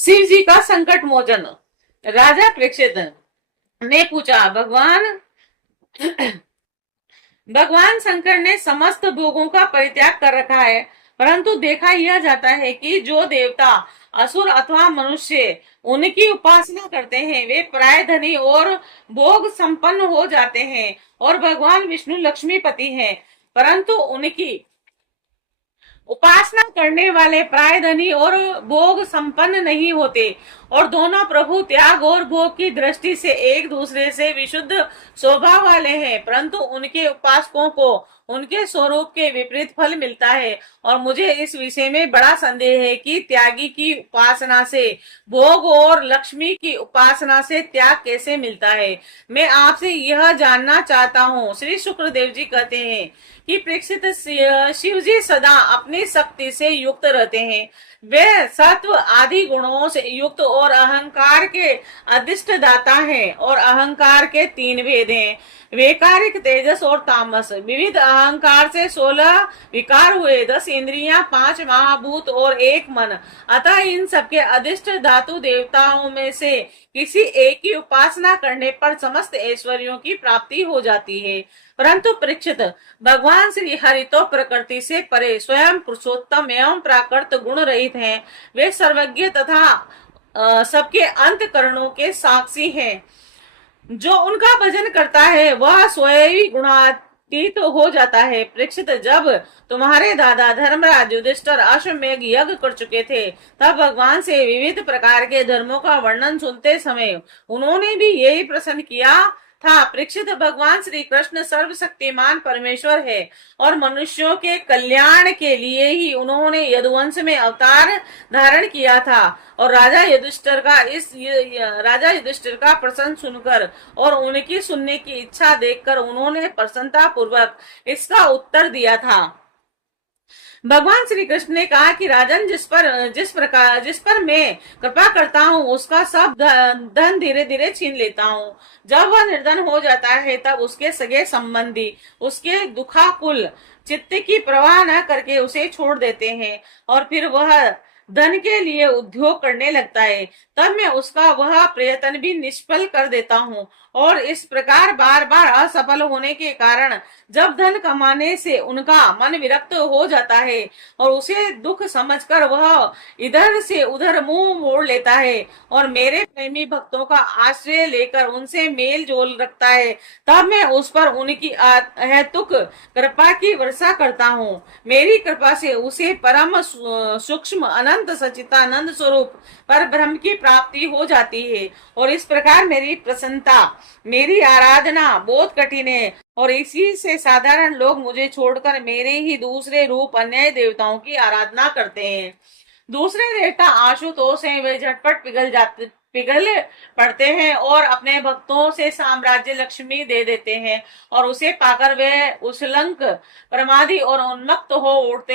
शिव जी का संकट मोचन। राजा परीक्षित ने पूछा, भगवान शंकर ने समस्त भोगों का परित्याग कर रखा है, परंतु देखा यह जाता है कि जो देवता, असुर अथवा मनुष्य उनकी उपासना करते हैं वे प्राय धनी और भोग संपन्न हो जाते हैं, और भगवान विष्णु लक्ष्मीपति हैं, परंतु उनकी उपासना करने वाले प्राय धनी और भोग संपन्न नहीं होते, और दोनों प्रभु त्याग और भोग की दृष्टि से एक दूसरे से विशुद्ध स्वभाव वाले हैं, परंतु उनके उपासकों को उनके स्वरूप के विपरीत फल मिलता है। और मुझे इस विषय में बड़ा संदेह है कि त्यागी की उपासना से भोग और लक्ष्मी की उपासना से त्याग कैसे मिलता है। मैं आपसे यह जानना चाहता हूँ। श्री शुक्रदेव जी कहते हैं कि परीक्षित, शिव जी सदा अपनी शक्ति से युक्त रहते हैं। वे सत्व आदि गुणों से युक्त और अहंकार के अधिष्ठ दाता हैं, और अहंकार के तीन भेद हैं, वैकारिक, तेजस और तामस। विविध अहंकार से 16 विकार हुए, 10 इंद्रियां, 5 महाभूत और 1 मन। अतः इन सबके अधिष्ठ धातु देवताओं में से किसी एक की उपासना करने पर समस्त ऐश्वर्यों की प्राप्ति हो जाती है। परंतु परीक्षित, भगवान श्री हरि तो प्रकृति से परे स्वयं पुरुषोत्तम एवं प्राकृत गुण रहित हैं। वे सर्वज्ञ तथा सबके अंतकरणों के साक्षी हैं। जो उनका भजन करता है वह स्वयं ही गुणातीत हो जाता है। परीक्षित, जब तुम्हारे दादा धर्मराज युधिष्ठिर अश्वमेघ यज्ञ कर चुके थे, तब भगवान से विविध प्रकार के धर्मों का वर्णन सुनते समय उन्होंने भी यही प्रश्न किया था। परीक्षित, भगवान श्री कृष्ण सर्वशक्तिमान परमेश्वर है, और मनुष्यों के कल्याण के लिए ही उन्होंने यदुवंश में अवतार धारण किया था। और राजा युधिष्ठिर का प्रश्न सुनकर और उनकी सुनने की इच्छा देखकर उन्होंने प्रसन्नता पूर्वक इसका उत्तर दिया था। भगवान श्री कृष्ण ने कहा कि राजन, जिस पर मैं कृपा करता हूँ उसका सब धन धीरे धीरे छीन लेता हूँ। जब वह निर्धन हो जाता है तब उसके सगे संबंधी उसके दुखाकुल चित्त की परवाह न करके उसे छोड़ देते हैं, और फिर वह धन के लिए उद्योग करने लगता है। तब मैं उसका वह प्रयत्न भी निष्फल कर देता हूँ, और इस प्रकार बार बार असफल होने के कारण जब धन कमाने से उनका मन विरक्त हो जाता है और उसे दुख समझकर वह इधर से उधर मुंह मोड़ लेता है और मेरे प्रेमी भक्तों का आश्रय लेकर उनसे मेल जोल रखता है, तब मैं उस पर उनकी अहेतुक कृपा की वर्षा करता हूँ। मेरी कृपा से उसे परम सूक्ष्म अनंत सचितानंद स्वरूप पर ब्रह्म की प्राप्ति हो जाती है, और इस प्रकार मेरी प्रसन्नता, मेरी आराधना बहुत कठिन है, और इसी से साधारण लोग मुझे छोड़कर मेरे ही दूसरे रूप अन्य देवताओं की आराधना करते हैं। दूसरे देवता आशुतोष हैं, वे झटपट पिघल पड़ते हैं और अपने भक्तों से साम्राज्य लक्ष्मी दे देते हैं, और उसे पाकर वे उछलंक, प्रमादी और उन्मत्त हो उठते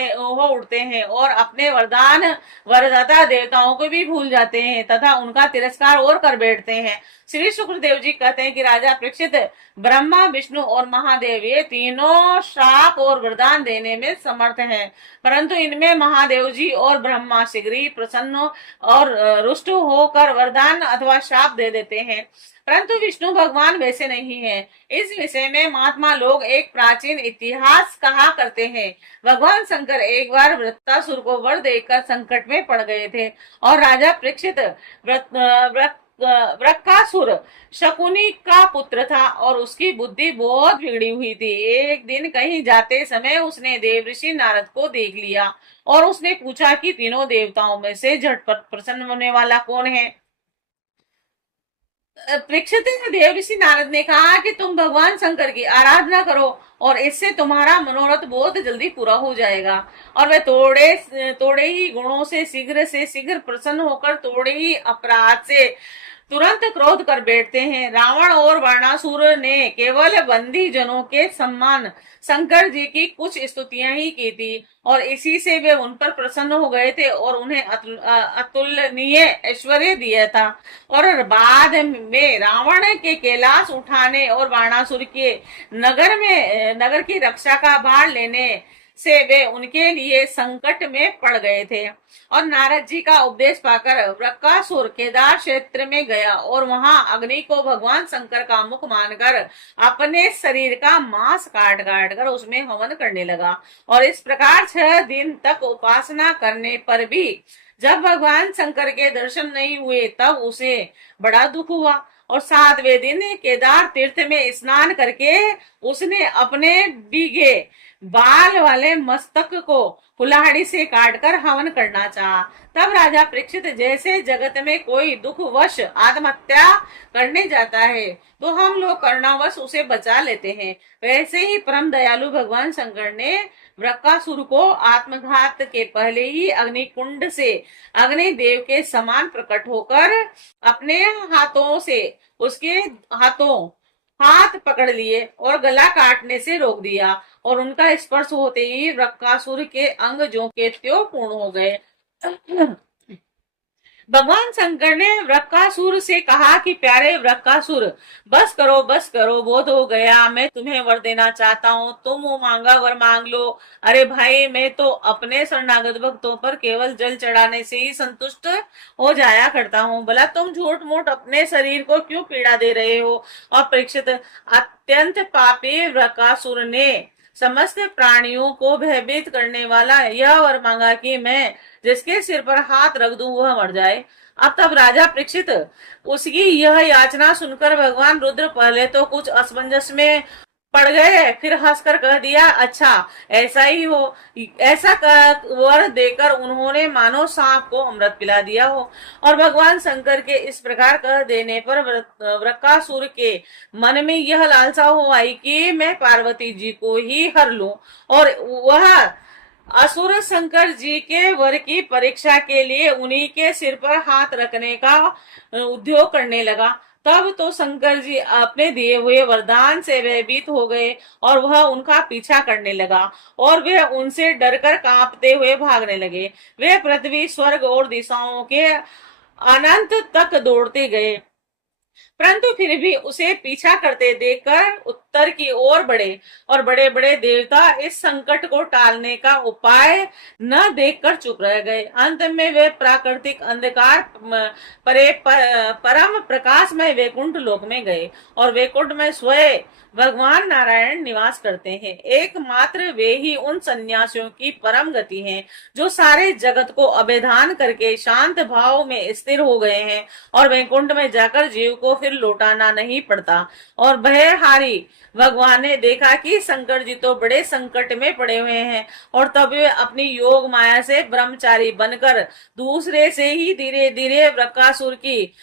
हैं, और अपने वरदाता देवताओं को भी भूल जाते हैं तथा उनका तिरस्कार और कर बैठते हैं। श्री शुक्रदेव जी कहते हैं कि राजा परीक्षित, ब्रह्मा, विष्णु और महादेव ये तीनों श्राप और वरदान देने में समर्थ हैं, परंतु इनमें महादेव जी और ब्रह्मा शीघ्र ही प्रसन्न और रुष्ट होकर वरदान अथवा श्राप दे देते हैं, परंतु विष्णु भगवान वैसे नहीं है। इस विषय में महात्मा लोग एक प्राचीन इतिहास कहा करते हैं। भगवान शंकर एक बार वृत्तासुर को वर देकर संकट में पड़ गए थे, और राजा परीक्षित वृक्कासुर शकुनी का पुत्र था और उसकी बुद्धि बहुत बिगड़ी हुई थी। एक दिन कहीं जाते समय उसने देव ऋषि नारद को देख लिया, और उसने पूछा कि तीनों देवताओं में से झटपट प्रसन्न होने वाला कौन है। परीक्षित देव ऋषि नारद ने कहा कि तुम भगवान शंकर की आराधना करो और इससे तुम्हारा मनोरथ बहुत जल्दी पूरा हो जाएगा। और वे थोड़े ही गुणों से शीघ्र प्रसन्न होकर थोड़े ही अपराध से तुरंत क्रोध कर बैठते हैं। रावण और वर्णासुर ने केवल बंदी जनों के सम्मान शंकर जी की कुछ स्तुतियां ही की थी, और इसी से वे उन पर प्रसन्न हो गए थे और उन्हें अतुलनीय ऐश्वर्य दिया था। और बाद में रावण के कैलाश उठाने और बाणासुर के नगर की रक्षा का भार लेने से वे उनके लिए संकट में पड़ गए थे। और नारद जी का उपदेश पाकर वृक्कासुर केदार क्षेत्र में गया और वहां अग्नि को भगवान शंकर का मुख मानकर अपने शरीर का मांस काट काट कर उसमें हवन करने लगा। और इस प्रकार 6 दिन तक उपासना करने पर भी जब भगवान शंकर के दर्शन नहीं हुए तब उसे बड़ा दुख हुआ। और 7वें दिन केदार तीर्थ में स्नान करके उसने अपने बीघे बाल वाले मस्तक को कुल्हाड़ी से काटकर हवन करना चाहा। तब राजा परीक्षित, जैसे जगत में कोई दुखवश आत्महत्या करने जाता है तो हम लोग करुणावश उसे बचा लेते हैं, वैसे ही परम दयालु भगवान शंकर ने वृक्कासुर को आत्मघात के पहले ही अग्निकुंड से अग्निदेव के समान प्रकट होकर अपने हाथों से उसके हाथ पकड़ लिए और गला काटने से रोक दिया। और उनका स्पर्श होते ही वृक्कासुर के अंग ज्यों के त्यों पूर्ण हो गए। भगवान शंकर ने वृक्कासुर से कहा कि प्यारे वृक्कासुर, बस करो, बोध हो गया। मैं तुम्हें वर देना चाहता हूँ, तुम वो मांगा वर मांग लो। अरे भाई, मैं तो अपने शरणागत भक्तों पर केवल जल चढ़ाने से ही संतुष्ट हो जाया करता हूँ, भला तुम झूठ मूठ अपने शरीर को क्यों पीड़ा दे रहे हो। और परीक्षित, अत्यंत पापी वृक्कासुर ने समस्त प्राणियों को भयभीत करने वाला यह वर मांगा कि मैं जिसके सिर पर हाथ रख दूं वह मर जाए। अब तब राजा परीक्षित उसकी यह याचना सुनकर भगवान रुद्र पहले तो कुछ असमंजस में पड़ गए, फिर हंसकर कह दिया, अच्छा ऐसा ही हो। ऐसा वर देकर उन्होंने मानो सांप को अमृत पिला दिया हो। और भगवान शंकर के इस प्रकार कह देने पर वृक्कासुर के मन में यह लालसा हो आई कि मैं पार्वती जी को ही हर लूं। और वह असुर शंकर जी के वर की परीक्षा के लिए उन्हीं के सिर पर हाथ रखने का उद्योग करने लगा। तब तो शंकर जी अपने दिए हुए वरदान से भयभीत हो गए और वह उनका पीछा करने लगा और वे उनसे डरकर कांपते हुए भागने लगे। वे पृथ्वी, स्वर्ग और दिशाओं के अनंत तक दौड़ते गए, परंतु फिर भी उसे पीछा करते देखकर उत्तर की ओर बढ़े। और बड़े बड़े देवता इस संकट को टालने का उपाय न देखकर चुप रह गए। अंत में वे प्राकृतिक अंधकार परे परम प्रकाशमय वैकुंठ लोक में गए। और वैकुंठ में स्वयं भगवान नारायण निवास करते हैं। एकमात्र वे ही उन सन्यासियों की परम गति हैं जो सारे जगत को अभिधान करके शांत भाव में स्थिर हो गए हैं और वैकुंठ में जाकर जीव को फिर लौटाना नहीं पड़ता। और भयहारी भगवान ने देखा कि शंकर जी तो बड़े संकट में पड़े हुए हैं और तब वे अपनी योग माया से ब्रह्मचारी बनकर दूसरे से ही धीरे धीरे वृक्कासुर की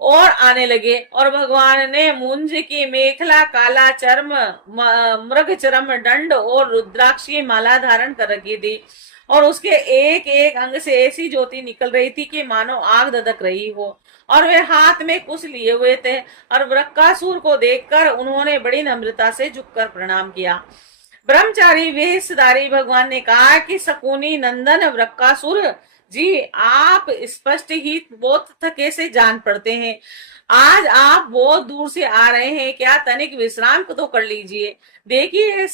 और आने लगे। और भगवान ने मुंज की मेखला, काला चर्म, मृग चरम दंड और रुद्राक्ष माला धारण कर रखी थी और उसके एक एक अंग से ऐसी ज्योति निकल रही थी कि मानो आग धधक रही हो। और वे हाथ में कुश लिए हुए थे और वृक्कासुर को देखकर उन्होंने बड़ी नम्रता से झुककर प्रणाम किया। ब्रह्मचारी वेशधारी भगवान ने कहा कि शकुनी नंदन वृक्कासुर जी, आप स्पष्ट ही बहुत थके से जान पड़ते हैं। आज आप बहुत दूर से आ रहे हैं, क्या तनिक विश्राम तो कर लीजिए। देखिए,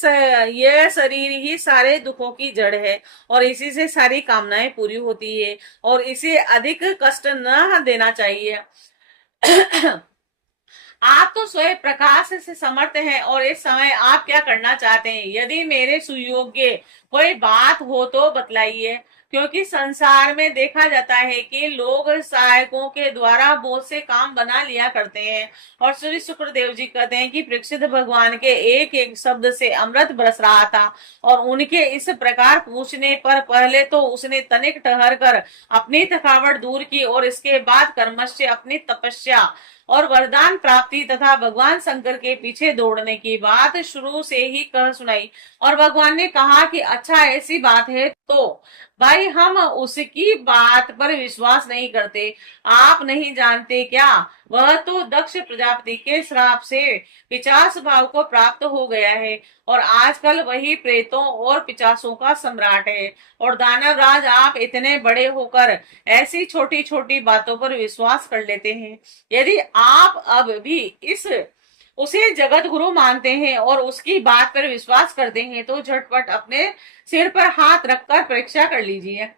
यह शरीर ही सारे दुखों की जड़ है और इसी से सारी कामनाएं पूरी होती है और इसे अधिक कष्ट न देना चाहिए। आप तो स्वयं प्रकाश से समर्थ हैं और इस समय आप क्या करना चाहते हैं? यदि मेरे सुयोग्य कोई बात हो तो बतलाइए, क्योंकि संसार में देखा जाता है कि लोग सहायकों के द्वारा बहुत से काम बना लिया करते हैं। और श्री शुक्रदेव जी कहते हैं कि परीक्षित भगवान के एक एक शब्द से अमृत बरस रहा था और उनके इस प्रकार पूछने पर पहले तो उसने तनिक ठहर कर अपनी थकावट दूर की और इसके बाद कर्मश्य अपनी तपस्या और वरदान प्राप्ति तथा भगवान शंकर के पीछे दौड़ने की बात शुरू से ही कह सुनाई। और भगवान ने कहा कि अच्छा, ऐसी बात है तो भाई हम उसकी बात पर विश्वास नहीं करते। आप नहीं जानते क्या, वह तो दक्ष प्रजापति के श्राप से पिशाच भाव को प्राप्त हो गया है और आजकल वही प्रेतों और पिशाचों का सम्राट है। और दानवराज, आप इतने बड़े होकर ऐसी छोटी छोटी बातों पर विश्वास कर लेते हैं। यदि आप अब भी इस उसे जगत गुरु मानते हैं और उसकी बात पर विश्वास करते हैं तो झटपट अपने सिर पर हाथ रखकर परीक्षा कर लीजिए।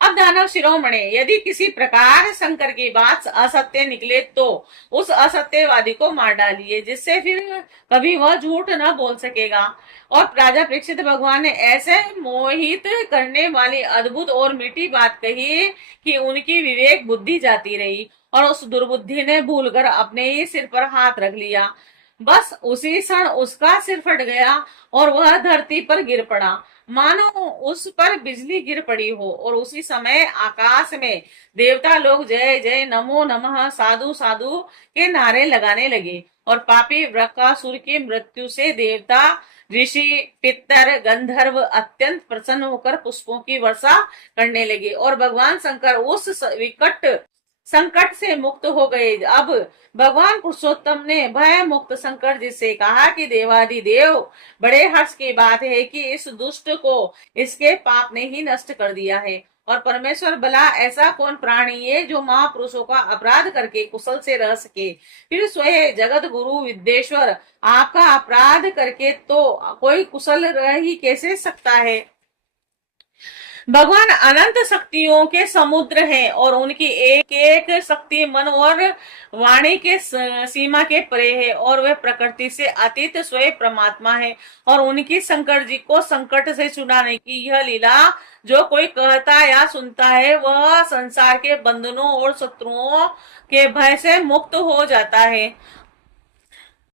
अब दानव शिरोमणि, यदि किसी प्रकार शंकर की बात असत्य निकले तो उस असत्यवादी को मार डालिए, जिससे फिर कभी वह झूठ न बोल सकेगा। और राजा परीक्षित, भगवान ने ऐसे मोहित करने वाली अद्भुत और मीठी बात कही कि उनकी विवेक बुद्धि जाती रही और उस दुर्बुद्धि ने भूलकर अपने ही सिर पर हाथ रख लिया। बस उसी क्षण उसका सिर फट गया और वह धरती पर गिर पड़ा, मानो उस पर बिजली गिर पड़ी हो। और उसी समय आकाश में देवता लोग जय जय नमो नमः साधु साधु के नारे लगाने लगे और पापी वृकासुर की मृत्यु से देवता ऋषि पितर गंधर्व अत्यंत प्रसन्न होकर पुष्पों की वर्षा करने लगे और भगवान शंकर उस विकट संकट से मुक्त हो गए। अब भगवान पुरुषोत्तम ने भय मुक्त शंकर जी से कहा कि देवादिदेव, बड़े हर्ष की बात है कि इस दुष्ट को इसके पाप ने ही नष्ट कर दिया है। और परमेश्वर, भला ऐसा कौन प्राणी है जो महापुरुषों का अपराध करके कुशल से रह सके? फिर स्वयं जगत गुरु विद्येश्वर, आपका अपराध करके तो कोई कुशल रह ही कैसे सकता है? भगवान अनंत शक्तियों के समुद्र हैं और उनकी एक एक शक्ति मन और वाणी के सीमा के परे है और वे प्रकृति से अतीत स्वयं परमात्मा है। और उनकी शंकर जी को संकट से छुड़ाने की यह लीला जो कोई कहता या सुनता है वह संसार के बंधनों और शत्रुओं के भय से मुक्त हो जाता है।